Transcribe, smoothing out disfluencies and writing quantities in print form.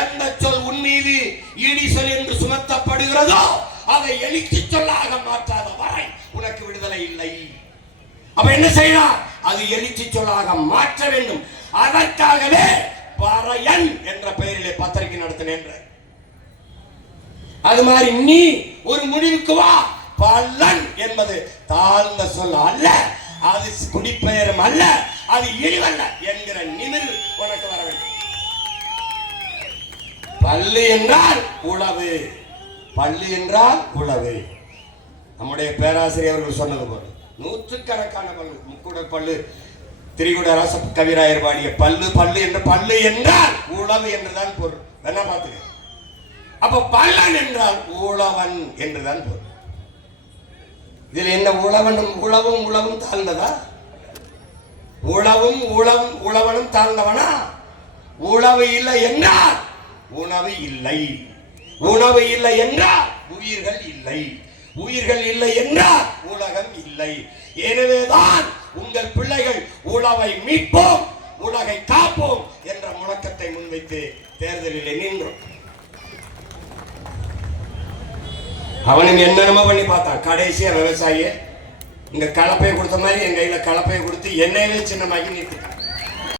எந்த சொல் உன் மீது இடி சொல் என்று சுமத்தப்படுகிறதோ அதை எழுச்சி சொல்லாக மாற்றாத வரை உனக்கு விடுதலை இல்லை. அப்ப என்ன செய்யலாம்? அது எழுச்சி சொல்லாக மாற்ற வேண்டும். அதற்காகவே பறையன் என்ற பெயரிலே பத்திரிகை நடத்தினேன். அது மாதிரி நீ ஒரு முடிவுக்கு வா. பல்லன் என்பது தாழ்ந்த சொல் அல்ல, அது குடிப்பெயரும் அல்ல, அது இழிவல்ல என்கிற நிமிர்வு உனக்கு வர வேண்டும். பல்லு என்றால் உளவு, பல்லு என்றால் உளவு. நம்முடைய பேராசிரியர் அவர்கள் சொன்னது போல நூற்றுக்கணக்கான பல்லு, முக்குடல் பல்லு, திரிகுட ரச கவிராயர் பாடிய பல்லு பல்லு என்ற பல்லு என்றால் உளவு என்றுதான் பொருள். என்ன பார்த்துக்க. அப்ப பல்லன் என்றால் உழவன் என்றுதான் பொருள். இதில் என்ன உழவனும் உழவும் உழவும் தாழ்ந்ததா? உழவும் உழவும் உழவனும் தாழ்ந்தவனா? உழவு இல்லை என்றால் உணவு இல்லை, உணவு இல்லை என்றால் உயிர்கள் இல்லை, உயிர்கள் இல்லை என்றால் உலகம் இல்லை. எனவேதான் உங்கள் பிள்ளைகள் உழவை மீட்போம், உலகை காப்போம் என்ற முழக்கத்தை முன்வைத்து தேர்தலில் நின்றோம். அவனும் என்னென்னமோ பண்ணி பார்த்தான். கடைசியா விவசாயிய இங்க கலப்பையை கொடுத்த மாதிரி என் கையில கலப்பையை கொடுத்து என்னையவே சின்னமாக்கி நிறுத்திட்டான்.